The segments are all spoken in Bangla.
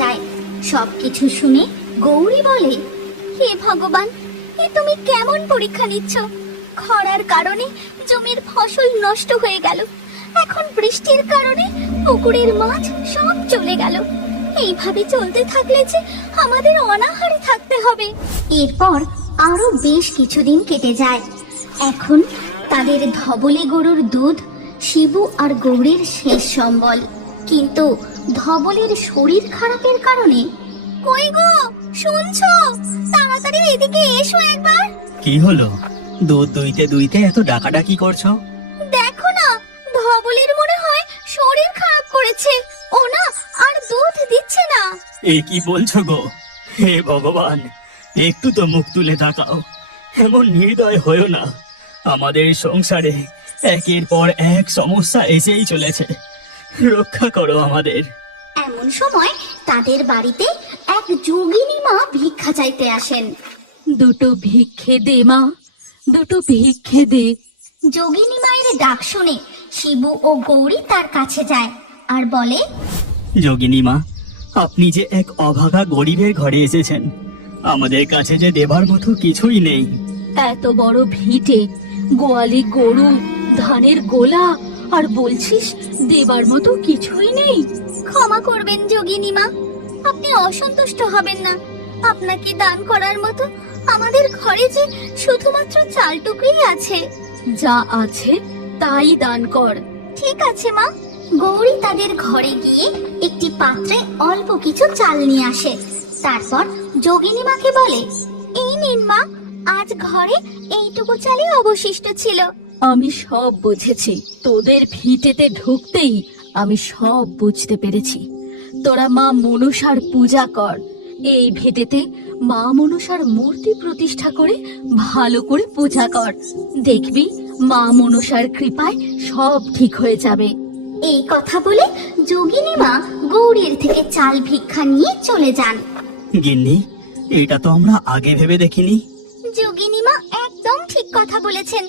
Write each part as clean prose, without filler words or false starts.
যায়। সবকিছু শুনে গৌরী বলে, হে ভগবান, এ তুমি কেমন পরীক্ষা নিচ্ছ? খরার কারণে জমির ফসল নষ্ট হয়ে গেল, এখন বৃষ্টির কারণে পুকুরের মাছ সব চলে গেল। এইভাবে চলতে থাকলে যে আমাদের অনাহারে থাকতে হবে। এরপর আরো বেশ কিছুদিন কেটে যায়। এখন তাদের ধবলে গরুর দুধ শিবু আর গৌরীর শেষ সম্বল। কিন্তু ধবলের শরীর খারাপের কারণে, কই গো, শুনছো? তাড়াতাড়ি এদিকে এসো একবার। কি হলো? দুধ দুইতে দুইতে এত ডাকাডাকি করছো? দেখো না, ধবলের মনে হয় শরীর খারাপ করেছে, ও না আর দুধ দিচ্ছে না। এ কি বলছো গো? হে ভগবান, একটু তো মুখ তুলে তাকাও। এমন নির্দয় হয়েও না। আমাদের সংসারে একের পর এক সমস্যা এসেই চলেছে, রক্ষা করো আমাদের। এমন সময় তাদের বাড়িতে এক যোগিনী মা ভিক্ষা চাইতে আসেন। দুটো ভিক্ষে দে মা, দুটো ভিক্ষে দে। যোগিনী মায়ের ডাক শুনে শিবু ও গৌরী তার কাছে যায় আর বলে, যোগিনী মা, আপনি যে এক অভাগা গরিবের ঘরে এসেছেন, আমাদের কাছে যে দেবার মতো কিছুই নেই। এত বড় ভিটে, গোয়ালি গরু, ধানের গোলা, আর বলছিস দেবার মতো কিছুই নেই? ক্ষমা করবেন যোগিনী মা, আপনি অসন্তুষ্ট হবেন না। আপনাকে দান করার মতো আমাদের ঘরে যে শুধুমাত্র চালটুকুই আছে। যা আছে তাই দান কর। ঠিক আছে মা। গৌরী তাদের ঘরে গিয়ে একটি পাত্রে অল্প কিছু চাল নিয়ে আসে। তারপর যোগিনী মাকে বলে, এই নিন মা, আজ ঘরে এইটুকু চালই অবশিষ্ট ছিল। আমি সব বুঝেছি, তোদের ভিটেতে ঢুকতেই আমি সব বুঝতে পেরেছি। তোরা মা মনসার পূজা কর। এই ভিটেতে মা মনসার মূর্তি প্রতিষ্ঠা করে ভালো করে পূজা কর। দেখবি মা মনসার কৃপায় সব ঠিক হয়ে যাবে। এই কথা বলে যোগিনী মা গৌরীর থেকে চাল ভিক্ষা নিয়ে চলে যান। গিন্নি, এটা তো আমরা আগে ভেবে দেখিনি। যোগিনী মা একদম ঠিক কথা বলেছেন।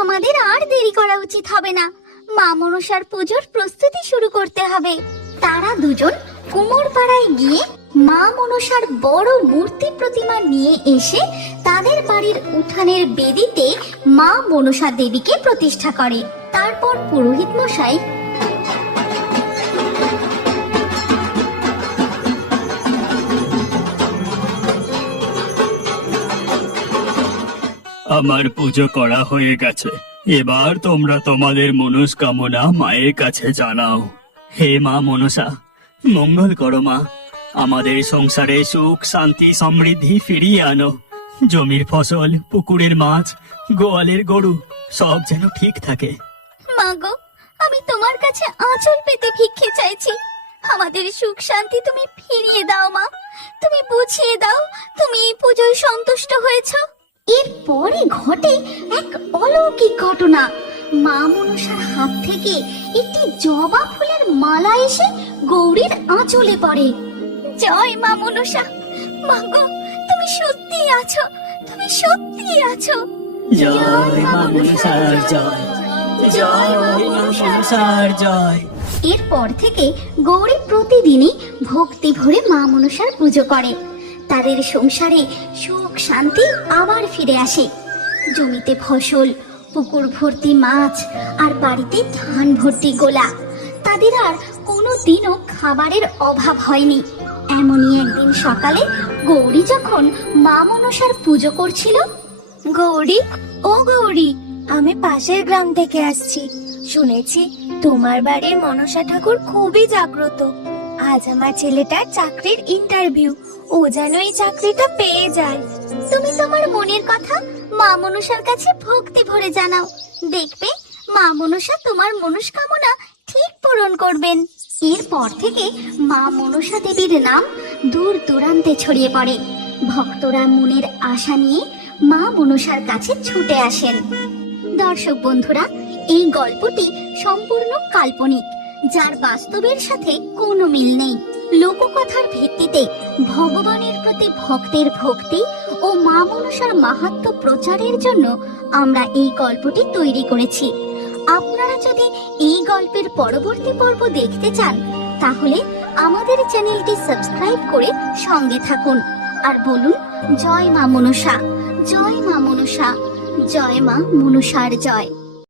আমাদের আর দেরি করা উচিত হবে না। মা মনসার পুজোর প্রস্তুতি শুরু করতে হবে। তারা দুজন কুমোর পাড়ায় গিয়ে মা মনসার বড় মূর্তি প্রতিমা নিয়ে এসে তাদের বাড়ির উঠানের বেদিতে মা মনসা দেবীকে প্রতিষ্ঠা করে। তারপর পুরোহিত মশাই আমার পুজো করা হয়ে গেছে, এবার তোমরা তোমাদের মনস্কামনা মায়ের কাছে জানাও। হে মা মনসা, মঙ্গল করো মা। আমাদের সংসারে সুখ শান্তি সমৃদ্ধি ফিরিয়ে আনো। জমির ফসল, পুকুরের মাছ, গোয়ালের গরু সব যেন ঠিক থাকে। মাগো, আমি তোমার কাছে আঁচল পেতে ভিক্ষে চাইছি। আমাদের সুখ শান্তি তুমি ফিরিয়ে দাও মা। তুমি বুঝিয়ে দাও তুমি এই পুজোয় সন্তুষ্ট হয়েছো। এরপরে ঘটে এক অলৌকিক ঘটনা। মা মনসার হাত থেকে একটি জবা ফুলের মালা এসে গৌরীর আঁচলে পড়ে। জয় মা মনসা। মাগো, তুমি সত্যি আছো, তুমি সত্যি আছো। জয় মা মনসার জয়, জয় মা মনসার জয়। এরপর থেকে গৌরী প্রতিদিনই ভক্তি ভরে মা মনসার পুজো করে। তাদের সংসারে সুখ শান্তি আবার ফিরে আসে। জমিতে ফসল, পুকুর ভর্তি মাছ, আর বাড়িতে ধান ভর্তি গোলা। তাদের আর কোনোদিনও খাবারের অভাব হয়নি। এমনই একদিন সকালে গৌরী যখন মা মনসার পুজো করছিল, গৌরী, ও গৌরী, আমি পাশের গ্রাম থেকে আসছি। শুনেছি তোমার বাড়ির মনসা ঠাকুর খুবই জাগ্রত। আজ আমার ছেলেটার চাকরির ইন্টারভিউ, ও যেন এই চাকরিটা পেয়ে যায়। তুমি তোমার মনের কথা মা মনসার কাছে ভক্তি ভরে জানাও। দেখবে মা মনসা তোমার মনস্কামনা ঠিক পূরণ করবেন। এরপর থেকে মা মনসা দেবীর নাম দূর দূরান্তে ছড়িয়ে পড়ে। ভক্তরা মনের আশা নিয়ে মা মনসার কাছে ছুটে আসেন। দর্শক বন্ধুরা, এই গল্পটি সম্পূর্ণ কাল্পনিক, যার বাস্তবের সাথে কোনো মিল নেই। লোককথার ভিত্তিতে ভগবানের প্রতি ভক্তের ভক্তি ও মা মনসার মাহাত্ম্য প্রচারের জন্য আমরা এই গল্পটি তৈরি করেছি। আপনারা যদি এই গল্পের পরবর্তী পর্ব দেখতে চান, তাহলে আমাদের চ্যানেলটি সাবস্ক্রাইব করে সঙ্গে থাকুন আর বলুন জয় মা মনসা, জয় মা মনসা, জয় মা মনসার জয়।